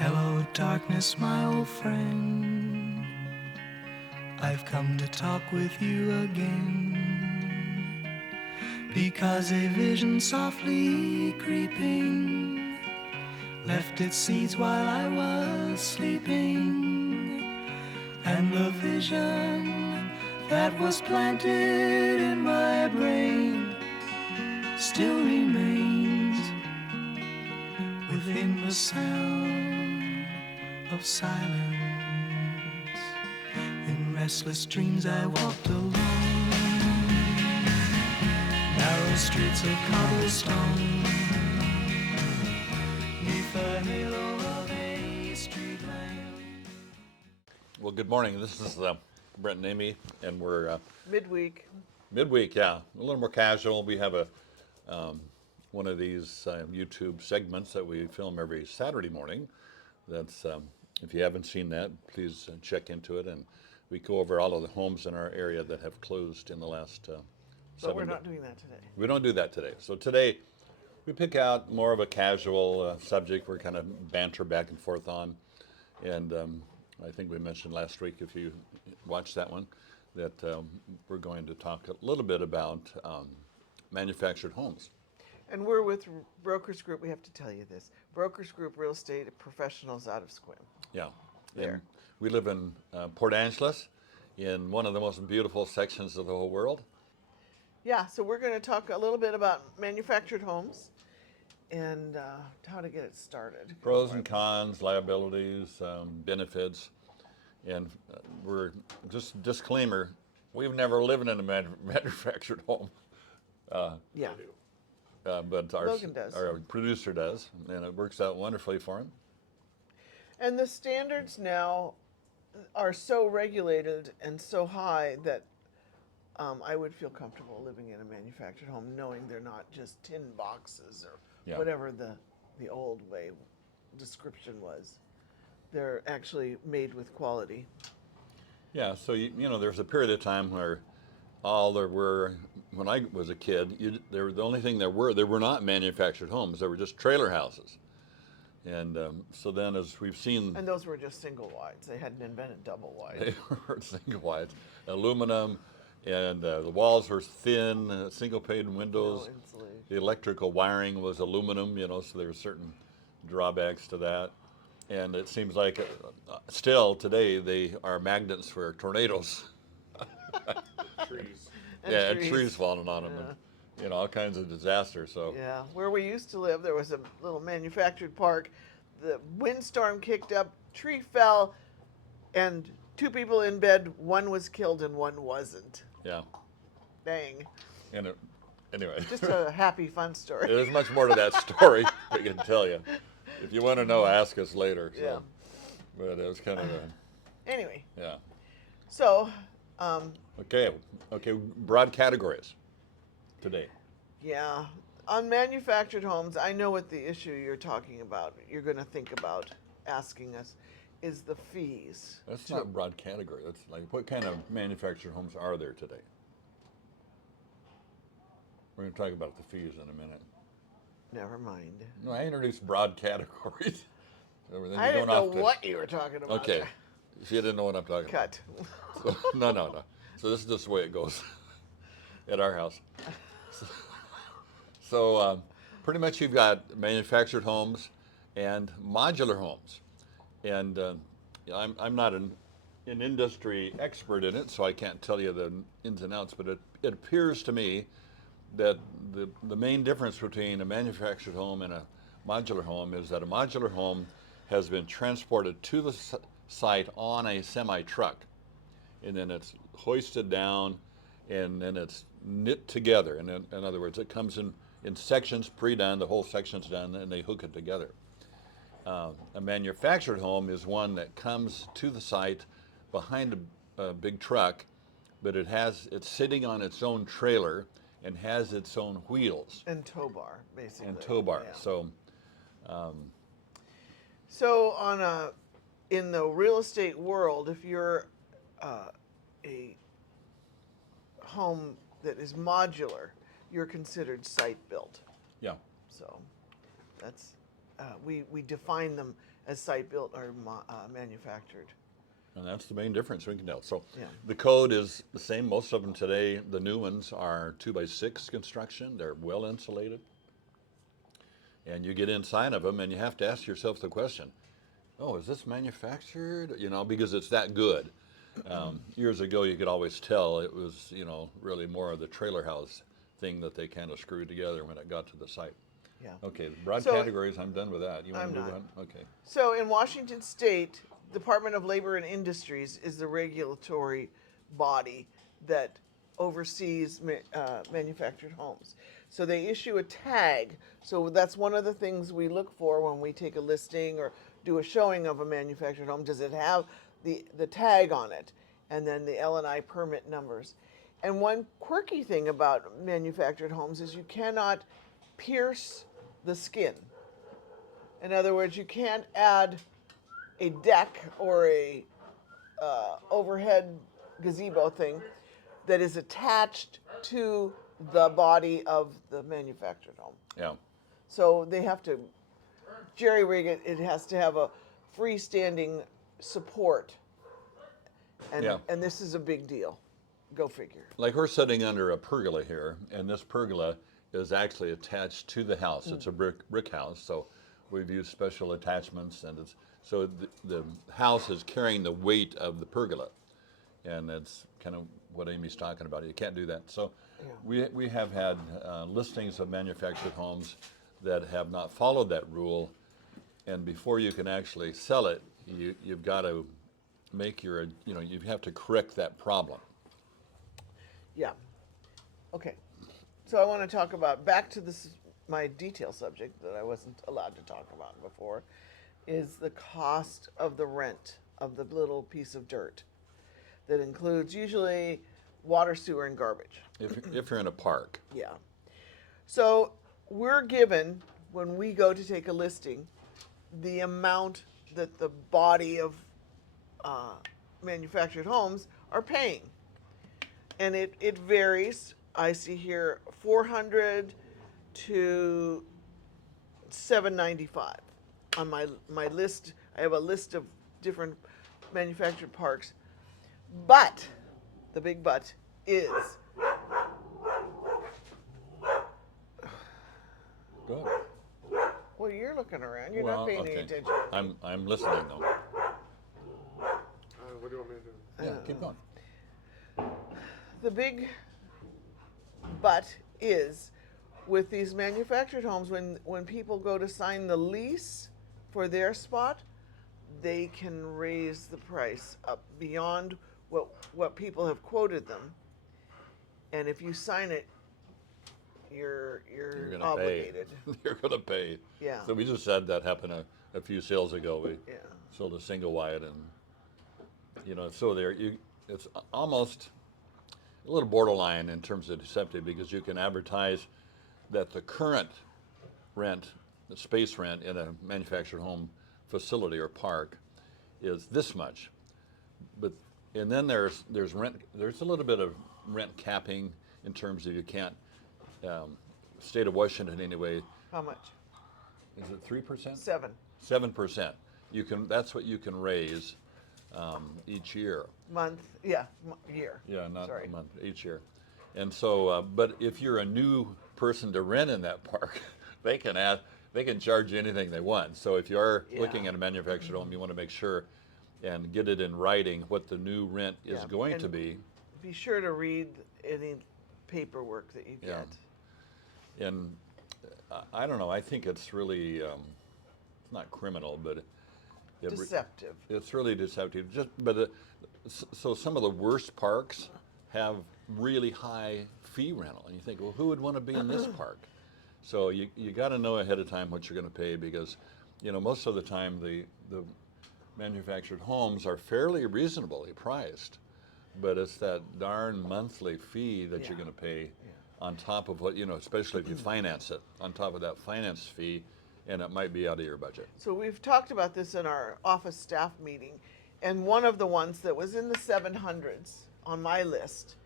Hello, darkness, my old friend. I've come to talk with you again, because a vision softly creeping left its seeds while I was sleeping, and the vision that was planted in my brain still remains within the sound of silence. In restless dreams I walked alone, narrow streets of cobblestone, neath the halo of a street lamp. Well, good morning. This is Brent Amy, and we're Midweek. midweek. Yeah, a little more casual. We have a one of these YouTube segments that we film every Saturday morning. That's if you haven't seen that, please check into it. And we go over all of the homes in our area that have closed in the last. But we're not doing that today. We don't do that today. So today, we pick out more of a casual subject. We're kind of banter back and forth on, and I think we mentioned last week, if you watched that one, that we're going to talk a little bit about manufactured homes. And we're with Brokers Group. We have to tell you this. Brokers Group Real Estate Professionals out of Sequim. Yeah. There. And we live in Port Angeles, in one of the most beautiful sections of the whole world. Yeah, so we're going to talk a little bit about manufactured homes and how to get it started. Pros and cons, liabilities, benefits, and we're just disclaimer: we've never lived in a manufactured home. Yeah. But Logan does. our producer does, and it works out wonderfully for him. And the standards now are so regulated and so high that I would feel comfortable living in a manufactured home knowing they're not just tin boxes or Yeah. whatever the old way description was. They're actually made with quality. Yeah, so you know, there's a period of time where all there were, when I was a kid, the only thing there were not manufactured homes. They were just trailer houses. And so then, as we've seen, And those were just single wides. They hadn't invented double wide. they were single wides, aluminum, and the walls were thin, single pane windows. No insulation. The electrical wiring was aluminum, you know, so there were certain drawbacks to that. And it seems like still today they are magnets for tornadoes. Trees. And trees falling on them, Yeah. and you know, all kinds of disasters. So Yeah, where we used to live, there was a little manufactured park. The windstorm kicked up, tree fell, and two people in bed. One was killed and one wasn't. yeah, Dang. and anyway, Just a happy, fun story. there's much more to that story I can tell you. If you want to know, ask us later. So. Yeah. But it was kind of Anyway, yeah. so, Okay, broad categories today. yeah, on manufactured homes, I know what the issue you're talking about. You're going to think about asking us is the fees. That's not broad category. That's like, what kind of manufactured homes are there today? We're going to talk about the fees in a minute. Never mind. No, I introduced broad categories. So then I you're didn't going know off to- what you were talking about. Okay, there. if you didn't know what I'm talking about. Cut. So, no. So this is just the way it goes at our house. So pretty much you've got manufactured homes and modular homes. And I'm not an industry expert in it, so I can't tell you the ins and outs, but it appears to me that the main difference between a manufactured home and a modular home is that a modular home has been transported to the site on a semi-truck, and then it's hoisted down, and then it's knit together. And in other words, it comes in sections, pre-done, the whole section's done, and they hook it together. A manufactured home is one that comes to the site behind a big truck, but it's sitting on its own trailer and has its own wheels And tow bar, basically. and tow bar. Yeah. So So in the real estate world, if you're a home that is modular, you're considered site built. yeah, So that's we define them as site-built or manufactured. And that's the main difference we can tell. So Yeah. the code is the same. Most of them today, the new ones are 2x6 construction. They're well insulated. And you get inside of them and you have to ask yourself the question, oh, is this manufactured? You know, because it's that good. Years ago, you could always tell it was, you know, really more of the trailer house thing that they kind of screwed together when it got to the site. Yeah. Okay, broad So- categories, I'm done with that. You want I'm to move not. on? Okay. So in Washington State, Department of Labor and Industries is the regulatory body that oversees manufactured homes. So they issue a tag. So that's one of the things we look for when we take a listing or do a showing of a manufactured home. Does it have the tag on it? And then the L&I permit numbers. And one quirky thing about manufactured homes is you cannot pierce the skin. In other words, you can't add a deck or a overhead gazebo thing that is attached to the body of the manufactured home. Yeah. So they have to jerry rig it. It has to have a freestanding support. And, Yeah. and this is a big deal. Go figure. Like we're sitting under a pergola here, and this pergola is actually attached to the house. It's a brick house, so we've used special attachments, and it's so the house is carrying the weight of the pergola, and that's kind of what Amy's talking about. You can't do that. So we have had listings of manufactured homes that have not followed that rule, and before you can actually sell it, you've got to make you have to correct that problem. Yeah. Okay. So I want to talk about, back to this, my detail subject that I wasn't allowed to talk about before, is the cost of the rent of the little piece of dirt that includes usually water, sewer, and garbage. If you're in a park. Yeah. So we're given, when we go to take a listing, the amount that the body of manufactured homes are paying. And it varies. I see here 400 to 795 on my list. I have a list of different manufactured parks. But the big but is Go ahead. well, you're looking around. You're Well, not paying any okay. attention. I'm listening though. What do you want me to do? Yeah, keep going. The big but is with these manufactured homes, when people go to sign the lease for their spot, they can raise the price up beyond what people have quoted them. And if you sign it, you're You're gonna obligated. pay. You're gonna pay. Yeah. So we just had that happen a few sales ago. We Yeah. sold a single wide, and so it's almost a little borderline in terms of deceptive, because you can advertise that the current rent, the space rent in a manufactured home facility or park is this much. And then there's rent. There's a little bit of rent capping in terms of you can't. State of Washington anyway. How much? Is it 3%? 7 7%. That's what you can raise each year. month. Yeah, year. Yeah, not Sorry. a month, each year. And so, but if you're a new person to rent in that park, they can charge you anything they want. So if you are looking Yeah. at a manufactured home, you want to make sure and get it in writing what the new rent is Yeah, going and to be. Be sure to read any paperwork that you Yeah. get. And I don't know, I think it's really, it's not criminal, but Deceptive. it's really deceptive. So some of the worst parks have really high fee rental, and you think, well, who would want to be in this park? So you got to know ahead of time what you're going to pay, because most of the time the manufactured homes are fairly reasonably priced, but it's that darn monthly fee that you're Yeah. going to pay on top of what especially if you finance it, on top of that finance fee, and it might be out of your budget. So we've talked about this in our office staff meeting, and one of the ones that was in the 700s on my list,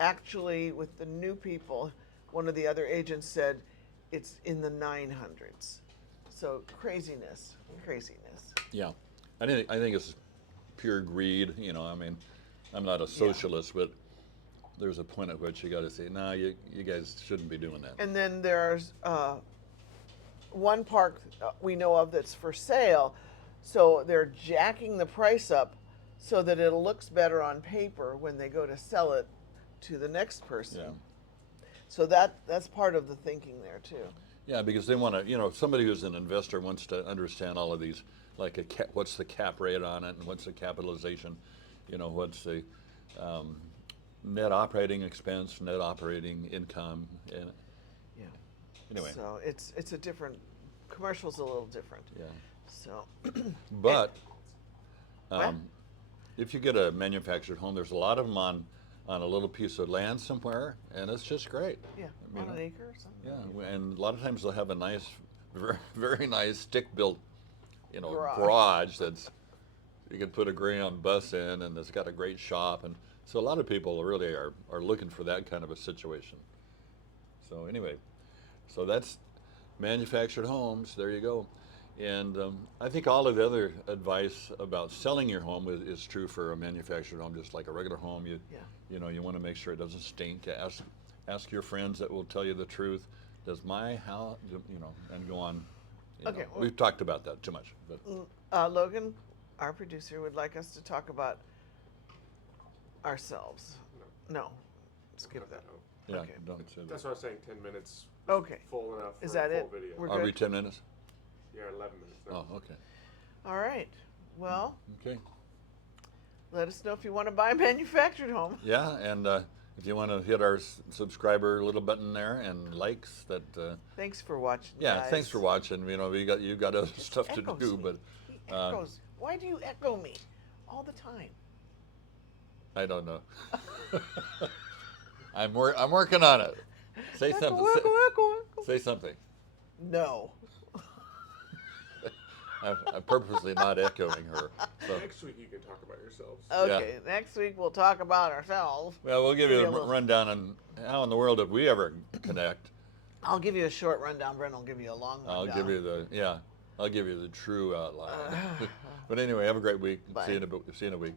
actually with the new people, one of the other agents said it's in the 900s. So craziness. Yeah, I think it's pure greed. You know, I mean, I'm not a socialist, but there's a point at which you got to say, nah, you guys shouldn't be doing that. And then there's one park we know of that's for sale, so they're jacking the price up so that it looks better on paper when they go to sell it to the next person. Yeah. So that's part of the thinking there too. Yeah, because they want to, you know, somebody who's an investor wants to understand all of these, like what's the cap rate on it, and what's the capitalization, you know, what's the net operating expense, net operating income, and Yeah. anyway. So it's a different, commercial's a little different. Yeah. So. But What? if you get a manufactured home, there's a lot of them on a little piece of land somewhere, and it's just great. Yeah, You on know? an acre or something. Yeah, and a lot of times they'll have a nice, very, very nice stick-built, you know, Garage. that's you can put a Greyhound bus in, and it's got a great shop, and so a lot of people really are looking for that kind of a situation. So anyway, so that's manufactured homes. There you go. And I think all of the other advice about selling your home is true for a manufactured home, just like a regular home. You know, you want to make sure it doesn't stink. Ask your friends that will tell you the truth. Does my house, you know, and go on. You Okay, know. well- We've talked about that too much. But Logan, our producer, would like us to talk about ourselves. No, skip that. yeah, Okay. don't say That's that. what I was saying. 10 minutes. Okay. Full enough. Is for a that full it? Video. We're Are good. we 10 minutes? Yeah, 11 minutes. Now. Oh, okay. All right. Well, Okay. let us know if you want to buy a manufactured home. Yeah, and if you want to hit our subscriber little button there and likes that. Thanks for watching. Yeah, guys. thanks for watching. You know, you got other stuff to Echoes do, me. but He echoes. Why do you echo me all the time? I don't know. I'm working on it. Say something. Echo. Say something. No. I'm purposely not echoing her. So, Next week you can talk about yourselves. Okay. Next week we'll talk about ourselves. well, we'll give you Give a you a little- rundown on how in the world did we ever connect. I'll give you a short rundown. Brent will give you a long rundown. I'll give you the true outline. But anyway, have a great week. Bye. See you in a week.